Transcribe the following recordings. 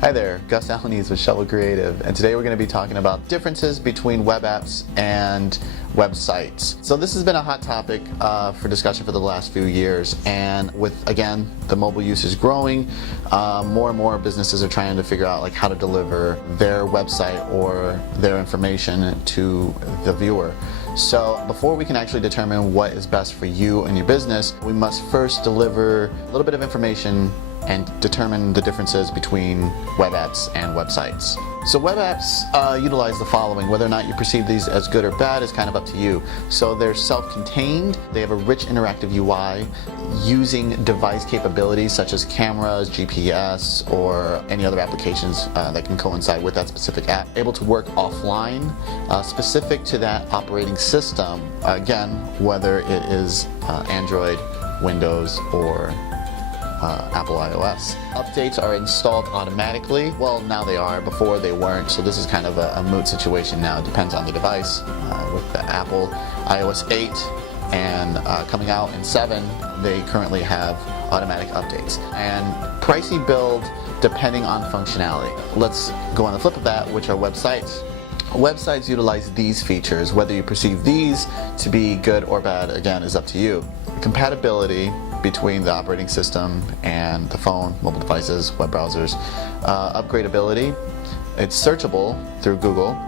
Hi there, Gus Alaniz with Shovel Creative, and today we're going to be talking about differences between web apps and websites. So this has been a hot topic for discussion for the last few years, and with, again, the mobile usage growing, more and more businesses are trying to figure out how to deliver their website or their information to the viewer. So before we can actually determine what is best for you and your business, we must first deliver a little bit of information and determine the differences between web apps and websites. So web apps utilize the following. Whether or not you perceive these as good or bad is kind of up to you. So they're self-contained, they have a rich interactive UI using device capabilities such as cameras, GPS, or any other applications that can coincide with that specific app. Able to work offline, specific to that operating system, again, whether it is Android, Windows, or Apple iOS. Updates are installed automatically. Well, now they are. Before they weren't, so this is kind of a moot situation now. It depends on the device. With the Apple iOS 8 and coming out in 7, they currently have automatic updates. And pricey build depending on functionality. Let's go on the flip of that, which are websites. Websites utilize these features. Whether you perceive these to be good or bad, again, is up to you. Compatibility between the operating system and the phone, mobile devices, web browsers. Upgradability, it's searchable through Google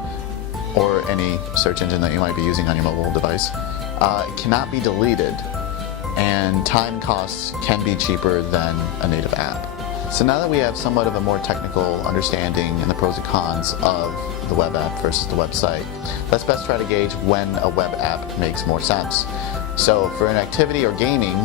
or any search engine that you might be using on your mobile device. It cannot be deleted, and time costs can be cheaper than a native app. So now that we have somewhat of a more technical understanding and the pros and cons of the web app versus the website, let's best try to gauge when a web app makes more sense. So for an activity or gaming,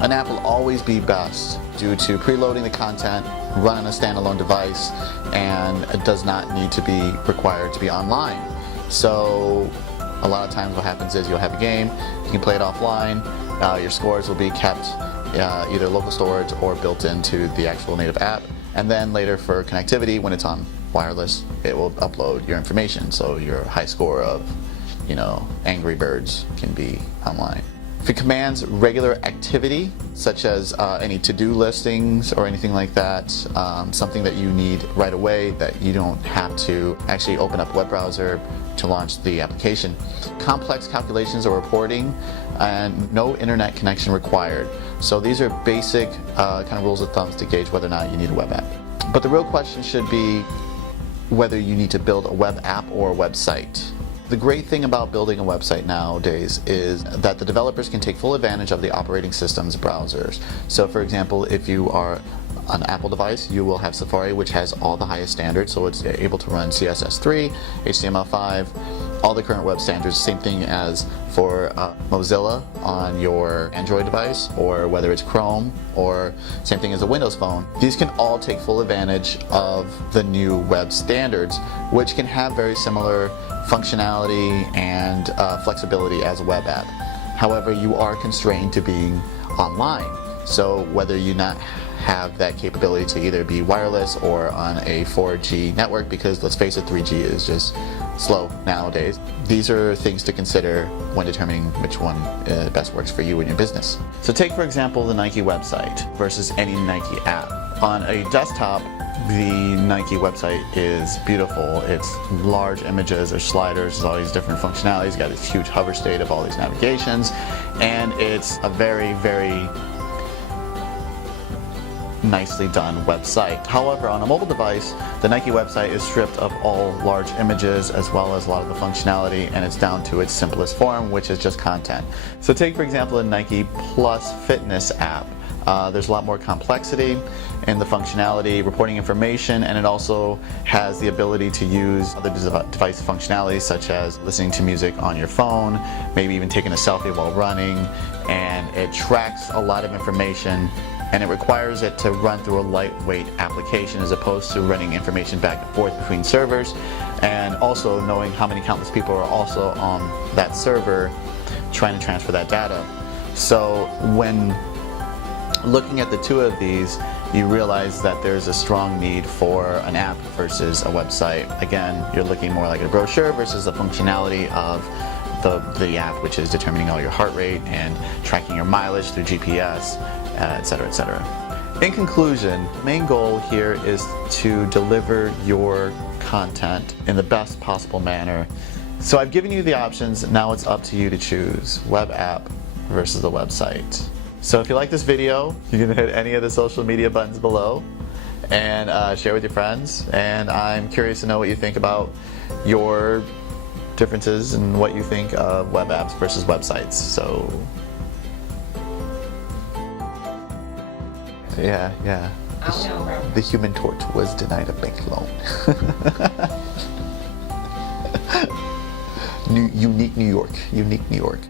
an app will always be best due to preloading the content, run on a standalone device, and it does not need to be required to be online. So a lot of times what happens is you'll have a game, you can play it offline, your scores will be kept either local storage or built into the actual native app, and then later for connectivity, when it's on wireless, it will upload your information, so your high score of Angry Birds can be online. If it commands regular activity, such as any to-do listings or anything like that, something that you need right away that you don't have to actually open up a web browser to launch the application. Complex calculations or reporting, and no internet connection required. So these are basic kind of rules of thumbs to gauge whether or not you need a web app. But the real question should be whether you need to build a web app or a website. The great thing about building a website nowadays is that the developers can take full advantage of the operating system's browsers. So for example, if you are an Apple device, you will have Safari, which has all the highest standards, so it's able to run CSS3, HTML5, all the current web standards. Same thing as for Mozilla on your Android device, or whether it's Chrome, or same thing as a Windows phone. These can all take full advantage of the new web standards, which can have very similar functionality and flexibility as a web app. However, you are constrained to being online. So whether you not have that capability to either be wireless or on a 4G network, because let's face it, 3G is just slow nowadays. These are things to consider when determining which one best works for you and your business. So take for example the Nike website versus any Nike app. On a desktop, the Nike website is beautiful. It's large images, there's sliders, there's all these different functionalities, got this huge hover state of all these navigations, and it's a very, very nicely done website. However, on a mobile device, the Nike website is stripped of all large images as well as a lot of the functionality, and it's down to its simplest form, which is just content. So take for example a Nike Plus Fitness app. There's a lot more complexity in the functionality, reporting information, and it also has the ability to use other device functionalities such as listening to music on your phone, maybe even taking a selfie while running, and it tracks a lot of information, and it requires it to run through a lightweight application as opposed to running information back and forth between servers, and also knowing how many countless people are also on that server trying to transfer that data. So when looking at the two of these, you realize that there's a strong need for an app versus a website. Again, you're looking more like a brochure versus the functionality of the app, which is determining all your heart rate and tracking your mileage through GPS, etc., etc. In conclusion, the main goal here is to deliver your content in the best possible manner. So I've given you the options, now it's up to you to choose web app versus a website. So if you like this video, you can hit any of the social media buttons below and share with your friends. And I'm curious to know what you think about your differences and what you think of web apps versus websites. So yeah. The Human Torch was denied a bank loan. Unique New York.